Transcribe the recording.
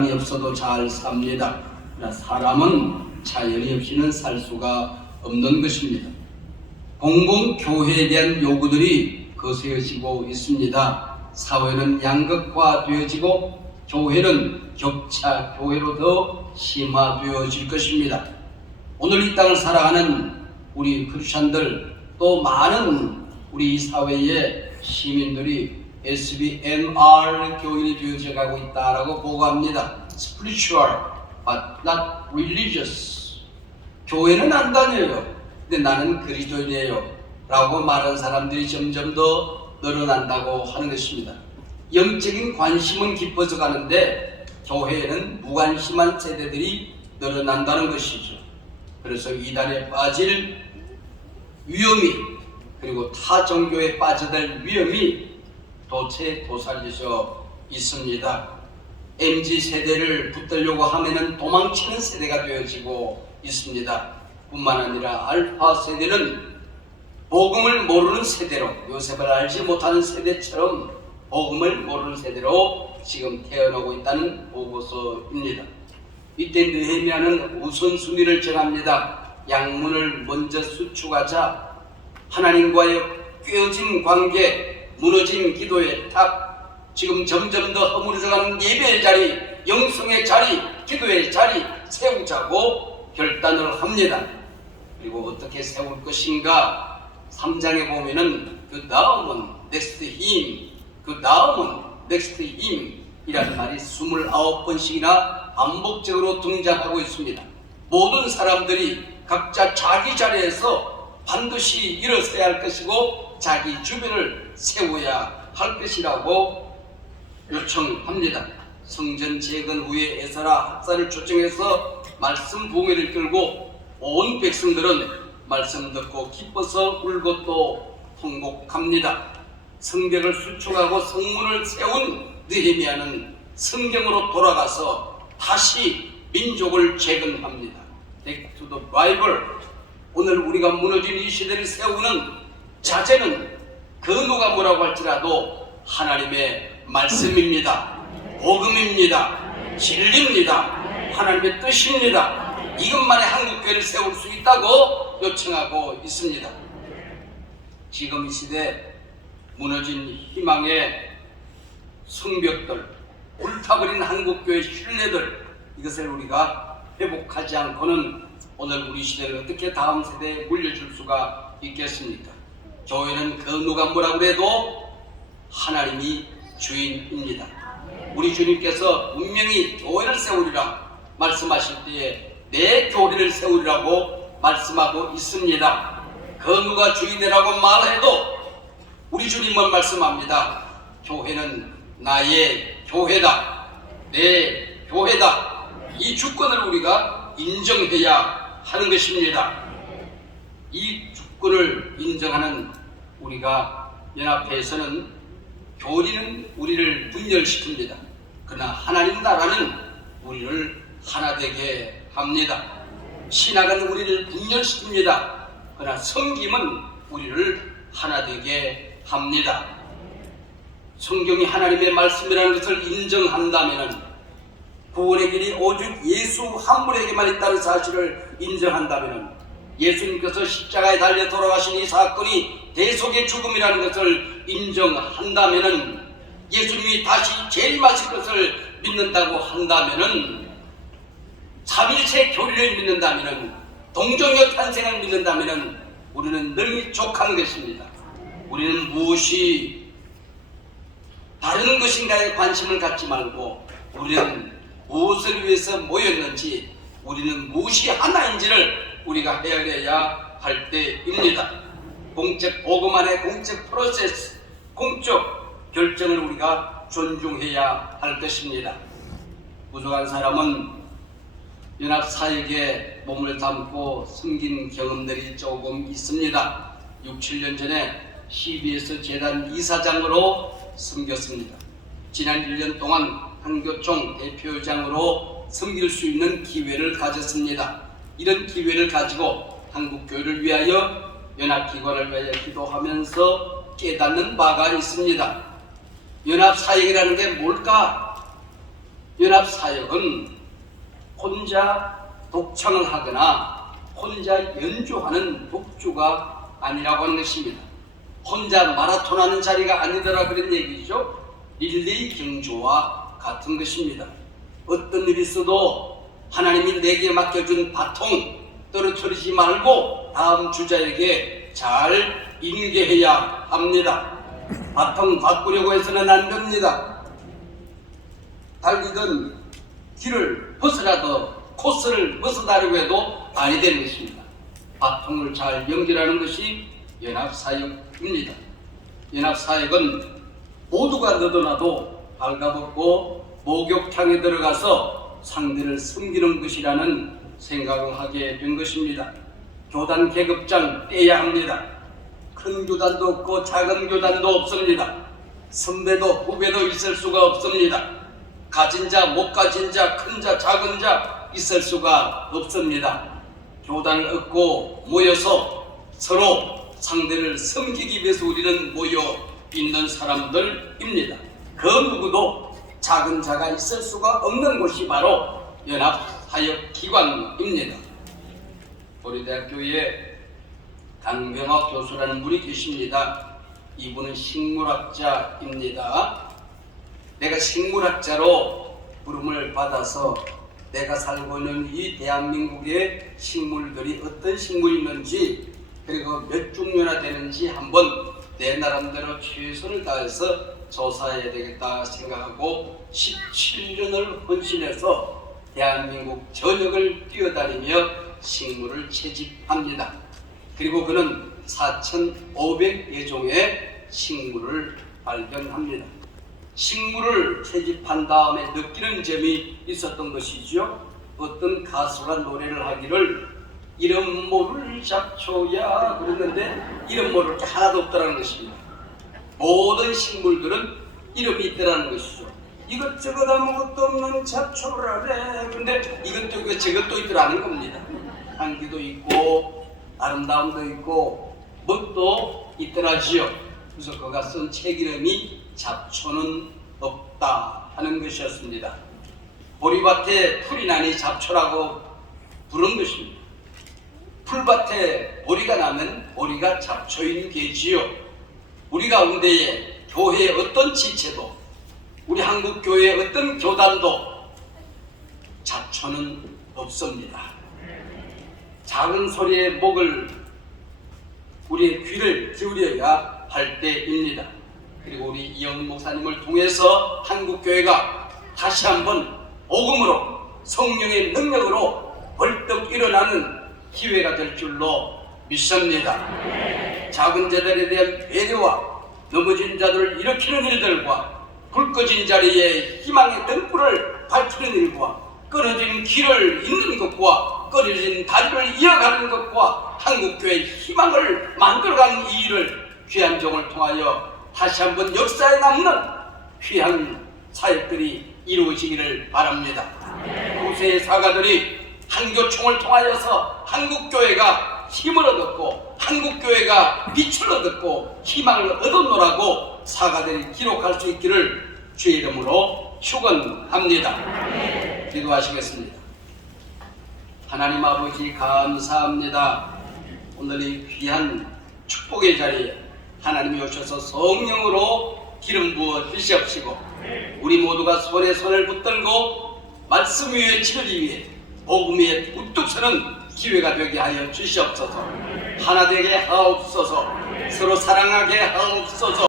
사랑이 없어도 잘 삽니다. 그러나 사람은 자연이 없이는 살 수가 없는 것입니다. 공공교회에 대한 요구들이 거세어지고 있습니다. 사회는 양극화되어지고 교회는 격차 교회로 더 심화되어질 것입니다. 오늘 이 땅을 살아가는 우리 크리스천들, 또 많은 우리 사회의 시민들이 SBMR 교인이 되어져 가고 있다라고 보고합니다. Spiritual but not religious. 교회는 안 다녀요. 근데 나는 그리스도인이에요 라고 말하는 사람들이 점점 더 늘어난다고 하는 것입니다. 영적인 관심은 깊어져 가는데 교회에는 무관심한 세대들이 늘어난다는 것이죠. 그래서 이단에 빠질 위험이, 그리고 타 종교에 빠져들 위험이 도처에 있습니다. MZ세대를 붙들려고 하면은 도망치는 세대가 되어지고 있습니다. 뿐만 아니라 알파 세대는 복음을 모르는 세대로, 요셉을 알지 못하는 세대처럼 복음을 모르는 세대로 지금 태어나고 있다는 보고서입니다. 이때 느헤미야는 우선순위를 정합니다. 양문을 먼저 수축하자 하나님과의 깨어진 관계, 무너진 기도의 탑, 지금 점점 더 허물어져가는 예배의 자리, 영성의 자리, 기도의 자리 세우자고 결단을 합니다. 그리고 어떻게 세울 것인가 3장에 보면은 그 다음은 next him, 그 다음은 next him 이라는 말이 29번씩이나 반복적으로 등장하고 있습니다. 모든 사람들이 각자 자기 자리에서 반드시 일어서야 할 것이고 자기 주변을 세워야 할 것이라고 요청합니다. 성전 재건 후에 에스라 학사를 초청해서 말씀 봉회를 끌고 온 백성들은 말씀 듣고 기뻐서 울고 또 통곡합니다. 성벽을 수축하고 성문을 세운 느헤미야는 성경으로 돌아가서 다시 민족을 재건합니다. Back to the Bible. 오늘 우리가 무너진 이 시대를 세우는 자재는 그 누가 뭐라고 할지라도 하나님의 말씀입니다. 복음입니다. 진리입니다. 하나님의 뜻입니다. 이것만의 한국교회를 세울 수 있다고 요청하고 있습니다. 지금 이 시대 무너진 희망의 성벽들, 불타버린 한국교회의 신뢰들, 이것을 우리가 회복하지 않고는 오늘 우리 시대를 어떻게 다음 세대에 물려줄 수가 있겠습니까? 교회는 그 누가 뭐라고 해도 하나님이 주인입니다. 우리 주님께서 분명히 교회를 세우리라 말씀하실 때에 내 교회를 세우리라고 말씀하고 있습니다. 그 누가 주인이라고 말해도 우리 주님은 말씀합니다. 교회는 나의 교회다, 내 교회다. 이 주권을 우리가 인정해야 하는 것입니다. 이 주권을 인정하는 우리가 연합회에서는 교리는 우리를 분열시킵니다. 그러나 하나님 나라는 우리를 하나 되게 합니다. 신학은 우리를 분열시킵니다. 그러나 성김은 우리를 하나 되게 합니다. 성경이 하나님의 말씀이라는 것을 인정한다면, 구원의 길이 오직 예수 한 분에게만 있다는 사실을 인정한다면, 예수님께서 십자가에 달려 돌아가신 이 사건이 대속의 죽음이라는 것을 인정한다면, 예수님이 다시 재림하실 것을 믿는다고 한다면, 삼일체 교리를 믿는다면, 동정녀 탄생을 믿는다면 우리는 늘 족한 것입니다. 우리는 무엇이 다른 것인가에 관심을 갖지 말고 우리는 무엇을 위해서 모였는지, 우리는 무엇이 하나인지를 우리가 헤아려야 할 때입니다. 공적 복음 안에 공적 프로세스, 공적 결정을 우리가 존중해야 할 것입니다. 부족한 사람은 연합사역에 몸을 담고 섬긴 경험들이 조금 있습니다. 6, 7년 전에 CBS 재단 이사장으로 섬겼습니다. 지난 1년 동안 한교총 대표장으로 섬길 수 있는 기회를 가졌습니다. 이런 기회를 가지고 한국교회를 위하여, 연합기관을 위하여 기도하면서 깨닫는 바가 있습니다. 연합사역이라는 게 뭘까? 연합사역은 혼자 독창을 하거나 혼자 연주하는 독주가 아니라고 하는 것입니다. 혼자 마라톤하는 자리가 아니더라 그런 얘기죠. 릴레이 경주와 같은 것입니다. 어떤 일이 있어도 하나님이 내게 맡겨준 바통 떨어뜨리지 말고 다음 주자에게 잘 인계해야 합니다. 바통 바꾸려고 해서는 안 됩니다. 달리던 길을 벗으라도 코스를 벗어나려고 해도 아니 되는 것입니다. 바통을 잘 연결하는 것이 연합사역입니다. 연합사역은 모두가 너도나도 발가벗고 목욕탕에 들어가서 상대를 섬기는 것이라는 생각을 하게 된 것입니다. 교단 계급장 떼야 합니다. 큰 교단도 없고 작은 교단도 없습니다. 선배도 후배도 있을 수가 없습니다. 가진 자, 못 가진 자, 큰 자, 작은 자 있을 수가 없습니다. 교단을 얻고 모여서 서로 상대를 섬기기 위해서 우리는 모여 있는 사람들입니다. 그 누구도 작은 자가 있을 수가 없는 곳이 바로 연합사역기관입니다. 우리 대학교에 강병학 교수라는 분이 계십니다. 이분은 식물학자입니다. 내가 식물학자로 부름을 받아서 내가 살고 있는 이 대한민국의 식물들이 어떤 식물이 있는지 그리고 몇 종류나 되는지 한번 내 나름대로 최선을 다해서 조사해야 되겠다 생각하고 17년을 헌신해서 대한민국 전역을 뛰어다니며 식물을 채집합니다. 그리고 그는 4,500여 종의 식물을 발견합니다. 식물을 채집한 다음에 느끼는 점이 있었던 것이죠. 어떤 가수가 노래를 하기를 이름 모를 잡초야 그랬는데 이름 모를 게 하나도 없다는 것입니다. 모든 식물들은 이름이 있다는 것이죠. 이것저것 아무것도 없는 잡초라래. 그런데 이것도 저것도 있더라는 겁니다. 향기도 있고 아름다움도 있고 멋도 있더라지요. 그래서 그가 쓴 책 이름이 잡초는 없다 하는 것이었습니다. 보리밭에 풀이 나니 잡초라고 부른 것입니다. 풀밭에 보리가 나면 보리가 잡초인 게지요. 우리 가운데에 교회의 어떤 지체도 우리 한국교회의 어떤 교단도 잡초는 없습니다. 작은 소리에 우리의 귀를 기울여야 할 때입니다. 그리고 우리 이영훈 목사님을 통해서 한국교회가 다시 한번 복음으로 성령의 능력으로 벌떡 일어나는 기회가 될 줄로 믿습니다. 작은 자들에 대한 배려와 넘어진 자들을 일으키는 일들과 불 꺼진 자리에 희망의 등불을 밝히는 일과 끊어진 길을 잇는 것과 끊어진 다리를 이어가는 것과 한국교회의 희망을 만들어가는 이 일을 귀한 종을 통하여 다시 한번 역사에 남는 귀한 사역들이 이루어지기를 바랍니다. 구세의 사가들이 한교총을 통하여서 한국교회가 힘을 얻었고 한국교회가 빛을 얻었고 희망을 얻었노라고 사가들이 기록할 수 있기를 주의 이름으로 축원합니다. 기도하시겠습니다. 하나님 아버지 감사합니다. 오늘 이 귀한 축복의 자리에 하나님이 오셔서 성령으로 기름 부어 주시옵시고 우리 모두가 손에 손을 붙들고 말씀 위에 치르기 위해 복음 위에 우뚝 서는 기회가 되게 하여 주시옵소서. 하나 되게 하옵소서. 서로 사랑하게 하옵소서.